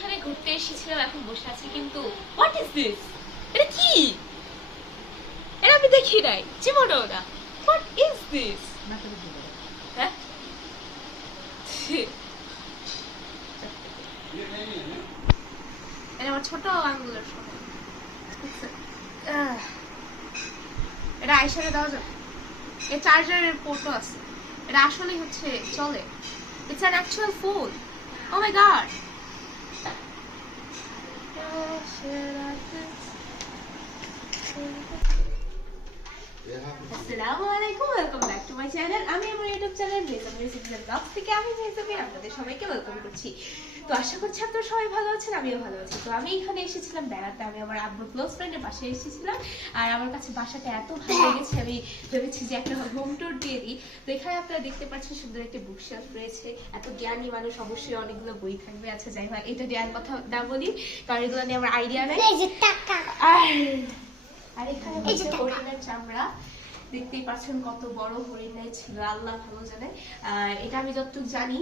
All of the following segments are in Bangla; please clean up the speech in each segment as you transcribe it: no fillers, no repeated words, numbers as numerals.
এখানে ঘুরতে এসেছিলাম, এখন বসে আছি, কিন্তু হোয়াট ইজ দিস? এটা কি? এটা আমি দেখি নাই জীবনেও না। What is this? হ্যাঁ, এটা আমার ছোট আঙ্গুলের সমান। এটা আইসারে দেওয়া যাবে, এর চার্জারের পোর্টও আছে। এটা আসলে হচ্ছে চলে, it's an actual phone. Oh my God. আসসালামু আলাইকুম, welcome back to my channel. আমি আমার ইউটিউব চ্যানেল মেসাম রেসিপিস এন্ড ব্লগস থেকে আমি মেসামি আপনাদের সবাইকে ওয়েলকাম করছি। তো আশা করছি আপনারা সবাই ভালো আছেন, আমিও ভালো আছি। তো আমি এখানে এসেছিলাম বেড়াতে, আমি আমার আব্বুর ক্লোজ ফ্রেন্ডের বাসায় এসেছিলাম। আর আমার কাছে বাসাটা এত ভালো লেগেছে, আমি ভেবেছি যে একটা হোম ট্যুর দিয়ে দিই। তো এখানে আপনারা দেখতে পাচ্ছেন সুন্দর একটা বুকশেলফ রয়েছে। এত জ্ঞানী মানুষ, অবশ্যই অনেকগুলো বই থাকবে। আচ্ছা যাই হোক, এটা দেওয়ার কথা না বলি, কারণ এগুলো নিয়ে আমার আইডিয়া নেই। আর এখানে হচ্ছে হরিণের চামড়া, দেখতেই পাচ্ছেন কত বড় হরিণাই ছিল, আল্লাহ ভালো জানে। এটা আমি যতটুকু জানি,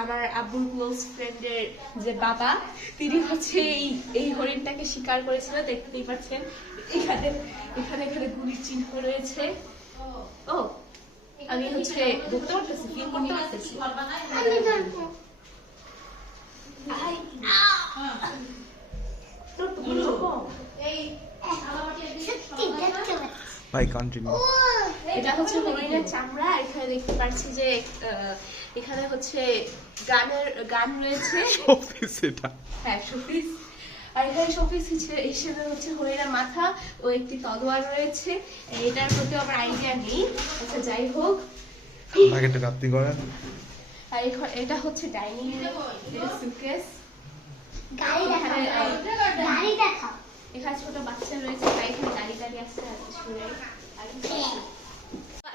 আমার আব্বুর ক্লোজ ফ্রেন্ডের যে বাবা, তিনি হচ্ছে এই হরিণটাকে শিকার করেছিল। দেখতেই পাচ্ছেন এখানে এখানে এখানে গুলির চিহ্ন রয়েছে। ও আমি হচ্ছে ধরতে পারতেছি, ফিল করতে পারতেছি। এটা হচ্ছে হরিণের চামড়া। এখানে দেখতে পাচ্ছি যে এখানে হচ্ছে গান রয়েছে, শোপিস। এটা হ্যাঁ শোপিস। আর এখানে শোপিস হিসেবে হচ্ছে হরিণের মাথা ও একটি তলোয়ার রয়েছে। এটার প্রতি আমার আইডিয়া নেই। আচ্ছা যাই হোক, আর এটা হচ্ছে ডাইনিং সুটকেস। এখানে ছোট বাচ্চা রয়েছে, তাই এখানে গাড়ি গাড়ি আসছে।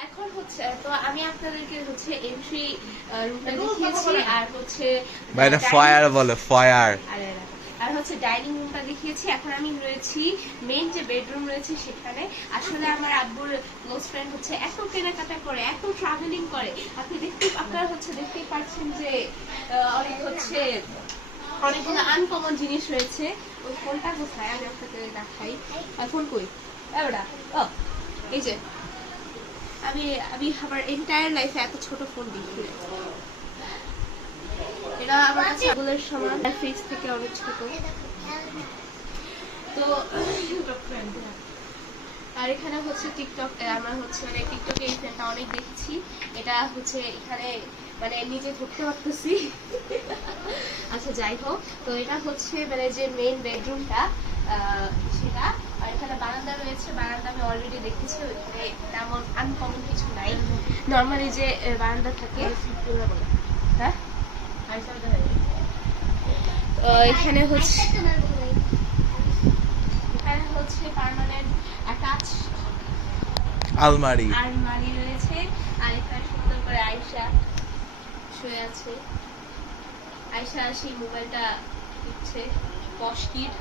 এখন হচ্ছে, তো আমি আপনাদেরকে হচ্ছে এন্ট্রি রুমটা দেখিয়েছি, আর হচ্ছে আর হচ্ছে ডাইনিং রুমটা দেখিয়েছি। এখন আমি রয়েছি মেইন যে বেডরুম রয়েছে সেখানে। আসলে আমার আব্বুর ক্লোজ ফ্রেন্ড হচ্ছে এত কেনাকাটা করে, এত ট্রাভেলিং করে, আপনারা হচ্ছে দেখতেই পাচ্ছেন যে অনেক হচ্ছে অনেকগুলো আনকমন জিনিস রয়েছে। ওই ফোনটা কোথায় আমি আপনাকে দেখাই। ফোন কই ওটা? ও এই যে, আমি আমার এন্টায়ার লাইফে এত ছোট ফোন দেখি। এটা আমার কাছে আগুলের সমান, ফেস থেকে অনেক ছোট। তো আর এখানে হচ্ছে টিকটক, আমার হচ্ছে মানে টিকটকে এই ফ্রেন্ডটা অনেক দেখছি। এটা হচ্ছে এখানে মানে নিজে ধরতে পারতেছি। আচ্ছা যাই হোক, তো এটা হচ্ছে মানে যে মেইন বেডরুমটা সেটা। আর এখানে বারান্দা রয়েছে, বারান্দা আমি অলরেডি দেখেছি। ওইখানে তেমন আনকমন কিছু নাই, নর্মালি যে বারান্দা থাকে। হ্যাঁ এখানে হচ্ছে পার্মানেন্ট অ্যাটাচ আলমারি রয়েছে। আর এখানে সুন্দর করে আয়েশা শুয়ে আছে। আয়েশা সেই মোবাইলটা দিচ্ছে, পশকিট।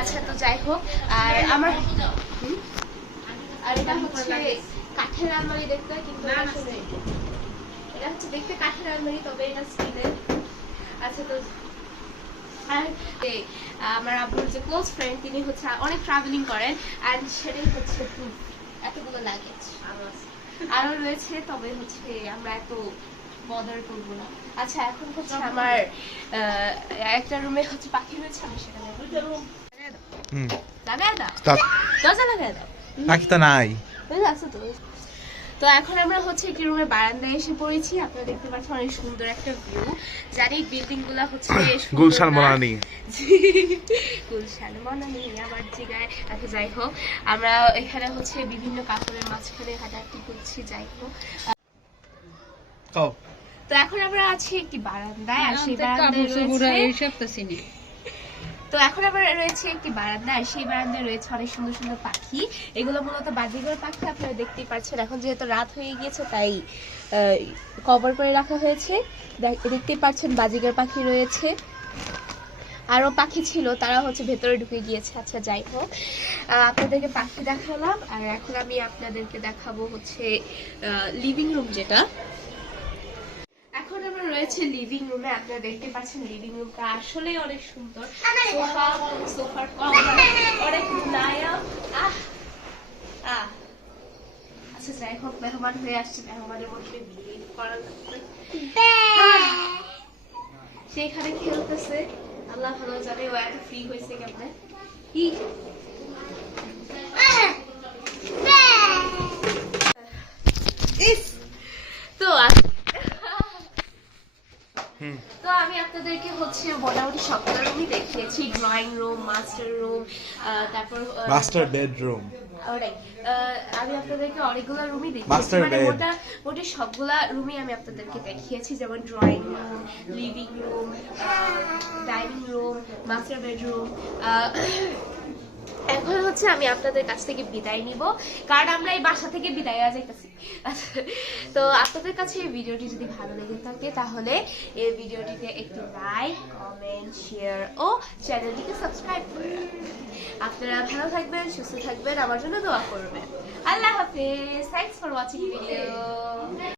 আচ্ছা তো যাই হোক, আর আমার আর এটা হচ্ছে কাঠের আলমারি দেখতে, কিন্তু এটা হচ্ছে দেখতে কাঠের আলমারি, তবে এটা স্টিলের। আচ্ছা তো আর আমার আব্বুর যে ক্লোজ ফ্রেন্ড, তিনি হচ্ছে অনেক ট্রাভেলিং করেন, আর সেটাই হচ্ছে এতগুলো লাগেজ আরো রয়েছে, তবে হচ্ছে আমরা এত বদার করবো না। আচ্ছা এখন হচ্ছে আমার একটা রুমে হচ্ছে পাখি রয়েছে, আমি সেখানে লাগাই দাও, দরজা লাগাই দাও, পাখি তো নাই। তো এখন আমরা হচ্ছে একটি রুমে বারান্দায় এসে পড়েছি। আপনারা দেখতে পাচ্ছেন অনেক সুন্দর একটা ভিউ। জানি বিল্ডিং গুলা হচ্ছে গুলশান বনানী আমার জায়গায়। আচ্ছা যাই হোক, আমরা এখানে হচ্ছে বিভিন্ন কাপড়ের মাঝখানে হাঁটাহাঁটি করছি। যাই হোক, তো এখন আমরা আছি একটি বারান্দায়, আর সেই বারান্দায় রয়েছে একটি বারান্দা, আর সেই বারান্দায় রয়েছে অনেক সুন্দর সুন্দর পাখি। এগুলো মূলত বাজিগর পাখি, আপনারা দেখতেই পাচ্ছেন। এখন যেহেতু রাত হয়ে গিয়েছে তাই কভার করে রাখা হয়েছে। দেখতেই পাচ্ছেন বাজিগর পাখি রয়েছে, আরো পাখি ছিল, তারা হচ্ছে ভেতরে ঢুকে গিয়েছে। আচ্ছা যাই হোক, আপনাদেরকে পাখি দেখালাম, আর এখন আমি আপনাদেরকে দেখাবো হচ্ছে লিভিং রুম যেটা। এখন আমরা হচ্ছে লিভিং রুমে। আপনারা দেখতে পাচ্ছেন লিভিং রুমটা আসলে অনেক সুন্দর। সোফার কভার অনেক নায়াব। আচ্ছা যাই হোক, মেহমান হয়ে আসছে, মেহমানের মধ্যে বিহেভ করা লাগবে। সেখানে খেলতেছে, আল্লাহ ভালো জানে ও এত ফ্রি হয়েছে কেমনে। তো আমি আপনাদেরকে হচ্ছে মোটামুটি সবগুলো রুমই দেখিয়েছি, ড্রয়িং রুম, মাস্টার রুম, তারপর মাস্টার বেডরুম। আমি আপনাদেরকে অনেকগুলো রুমই দেখিয়েছি, মানে মোটা সবগুলা রুমই আমি আপনাদেরকে দেখিয়েছি, যেমন drawing room, living room, dining room, master bedroom. এখন হচ্ছে আমি আপনাদের কাছ থেকে বিদায় নিব, কারণ আমরা এই বাসা থেকে বিদায় হয়ে যাইতেছি। তো আপনাদের কাছে এই ভিডিওটি যদি ভালো লেগে থাকে তাহলে এই ভিডিওটিতে একটু লাইক, কমেন্ট, শেয়ার ও চ্যানেলটিকে সাবস্ক্রাইব করে রাখবেন। আপনারা ভালো থাকবেন, সুস্থ থাকবেন, আমার জন্য দোয়া করবেন। আল্লাহ হাফেজ। Thanks for watching video.